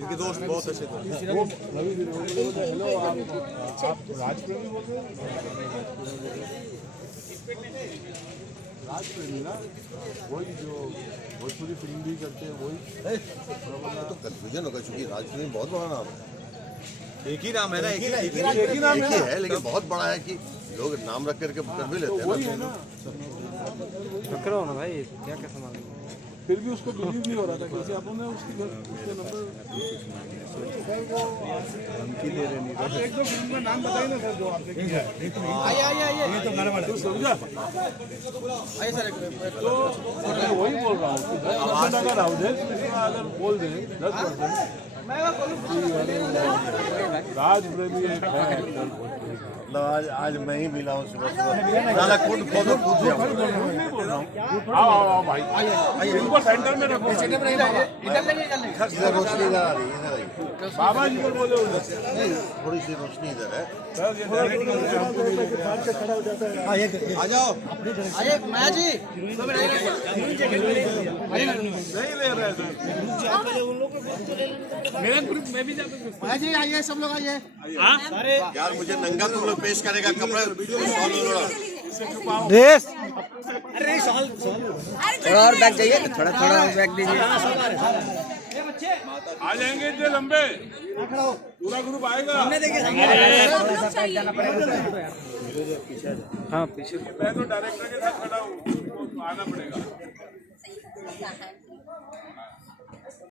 इनके दोस्त बहुत अच्छे थे। वो रवि हेलो, आप राजप्रेमी बोलते हो? राजप्रेमी ना, वही जो भोजपुरी फिल्म भी करते हैं वही। तो कंफ्यूजन होगा क्योंकि राजप्रेमी बहुत बड़ा नाम है। एक ही नाम है ना, एक ही नाम है, लेकिन बहुत बड़ा है कि लोग नाम रख करके कर भी लेते हैं। वही है ना, रख रहा हूँ ना भाई, क्या क्या सामान फिर भी उसको बिलीव नहीं हो रहा था कैसे अपन ने उसके नंबर एक दो फिल्म का नाम बताइए ना सर जो आपने किया है। ये तो घर वाला तो समझा, तो मैं वही बोल रहा हूँ कि 10% अगर हाउसेज अगर बोल दे 10% राज प्रेमी एक है। आज मैं ही मिला हूँ सुबह साला खुद फोटो पूछ दिया। आओ भाई, इनको सेंटर में रखो। रोशनी इधर आ रही है, इधर आई। बाबा जी को बोले थोड़ी सी रोशनी इधर है। आ जाओ। अरे माया जी नहीं ले रहे थे। मेरा ग्रुप में भी जाकर माया जी आइए, सब लोग आइए। यार मुझे नंगा तुम लोग पेश करेगा कपड़ा ड्रेस। अरे सॉल थोड़ा और बैग चाहिए, थोड़ा थोड़ा और बैग दीजिए। आ जाएंगे इतने लंबे, पूरा ग्रुप आएगा। हाँ पीछे मैं तो डायरेक्टर के साथ खड़ा हूँ, आना पड़ेगा।